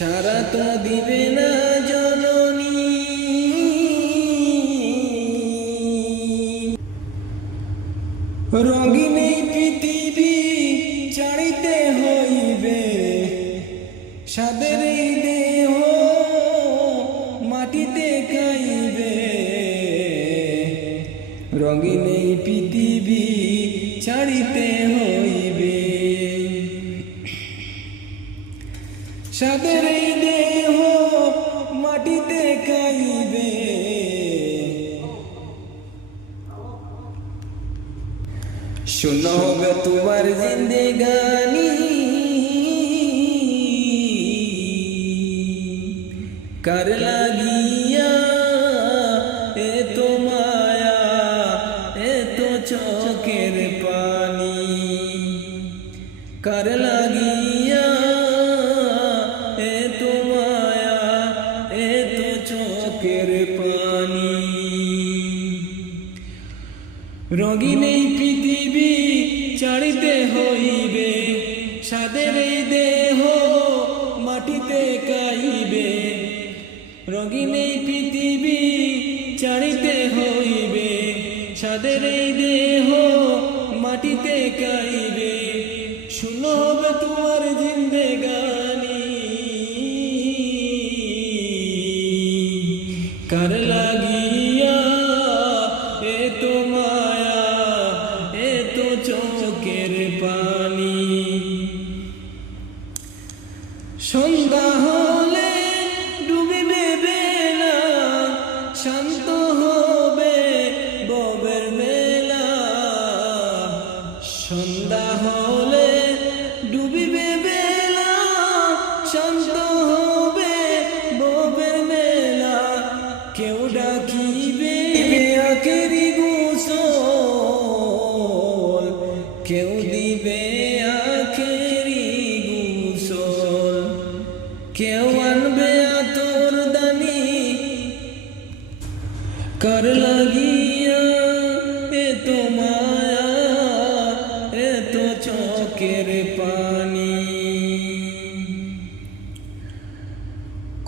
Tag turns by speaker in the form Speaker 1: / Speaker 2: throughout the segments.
Speaker 1: সারা দিবে না জননী। রঙিনী পৃথিবী চাড়িতে হইবে, সাদের দেহ মাটিতে খাইবে। রঙিনী পৃথিবী চাড়িতে হইবে, সাদের শোনো হবে তোমার জিন্দেগানি। কার লাগিয়া এ তো মায়া এ তো চোখের রঙিন এই পৃথিবী ছাড়িতে হইবে সাদের এই দেহ মাটিতে কাইবে। রঙিন এই পৃথিবী ছাড়িতে হইবে সাদের এই দেহ মাটিতে কাইবে। শুনো হবে তোমার জিন্দেগানি। কার লাগিয়া সন্ধ্যা হলে ডুবিবে বেলা, শান্ত হবে ববের বেলা। কেউ ডাকিবে আখেরি গোসল, কেউ দিবে আখেরি গোসল। কেউ আনবে আতর দানি কর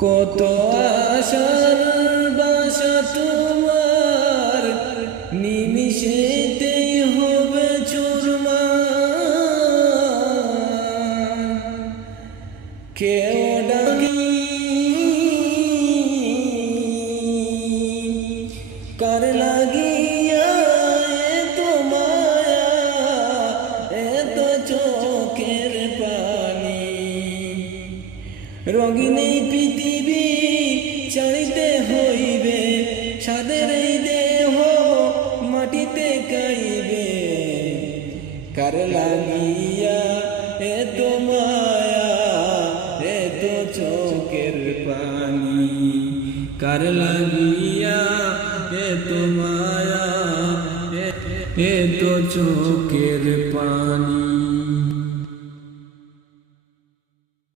Speaker 1: কত আশার বাসা তোমার নিমিশেতেই হবে চুরমা। কেউ ডাকি, কার লাগিয়া এত মায়া, এত চোখের রঙিন এই পৃথিবী চাইতে হইবে, সাদের এই দেহ মাটিতে কাইবে। কার লাগিয়া এত মায়া, এত চোখের পানি। কার লাগিয়া এত মায়া এত চোখের